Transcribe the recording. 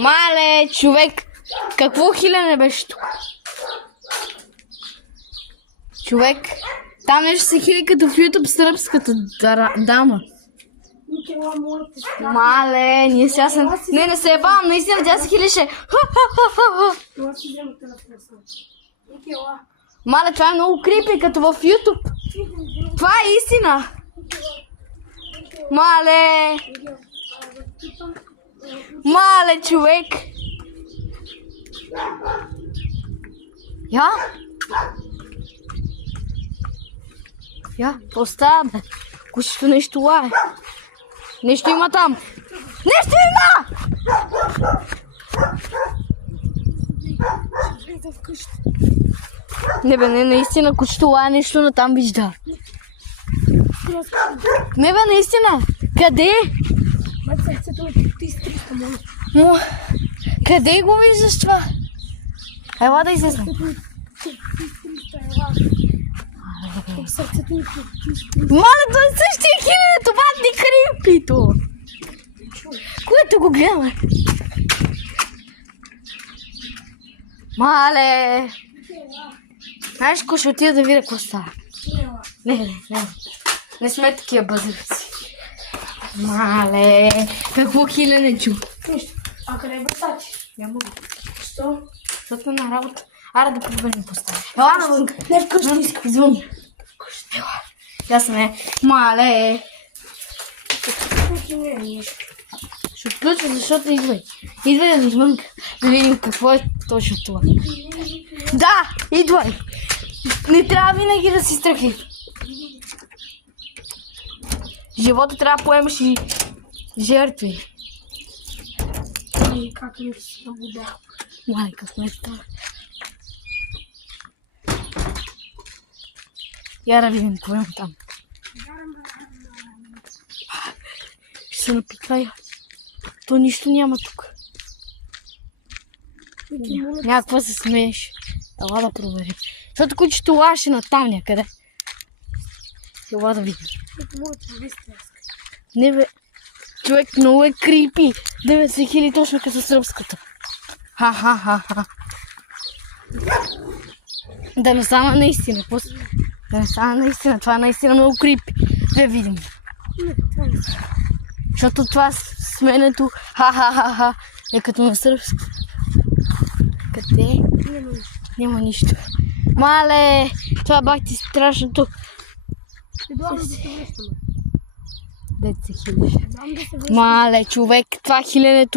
Мале, човек, какво хилене беше тук? Човек, там нещо се хили като в YouTube сръбската дама. Мале, ние сега съм... Не се ебавам, наистина тя се хилише. Мале, това е много крипи, като в YouTube. Това е истина. Мале. Мале, човек. Я, остава, бе. Кучето нещо лае. Нещо има там. Нещо има! Не бе, наистина кучето лае нещо на там вижда. Не бе, наистина. Къде? Къде го виждаш това? Ела да излезем. Мале, той същия хиляди, това ни крипито. Което го гледаме? Мале. Знаеш, ако ще отида да видя какво става. Не. Не сме такива бъзърци. Мале, какво хилене чу? А къде е бърсачи? Няма го. Що? Защото на работа. Аре да проверим поставя. Ела навън. Не вкъщи искам. Извън. Ела. Ясно е. Мале. Ще отключва, защото идвай. Идвай навън. Да видим какво е точно това. Да, идвай. Не трябва винаги да си страхи. Живота трябва да поемаш и жертви. Как не си на вода? Мале, какво е това? Я да видим какво има там. Ще се напикая. То нищо няма тук. Някаква се смееш. Ела да проверим. Защото кучето лаше на там някъде. Ела да видим. Не бе. Човек много е крипи. 90 хиляди точно като сръбската. Ха. Да не стана наистина. Да не стана наистина. Това е наистина много крипи. Да видим. Защото това сменето ха е като на сръбско. Къде? Няма нищо. Мале, това бах ти страшното. Дете се хилиш. Мале, човек, това хиленето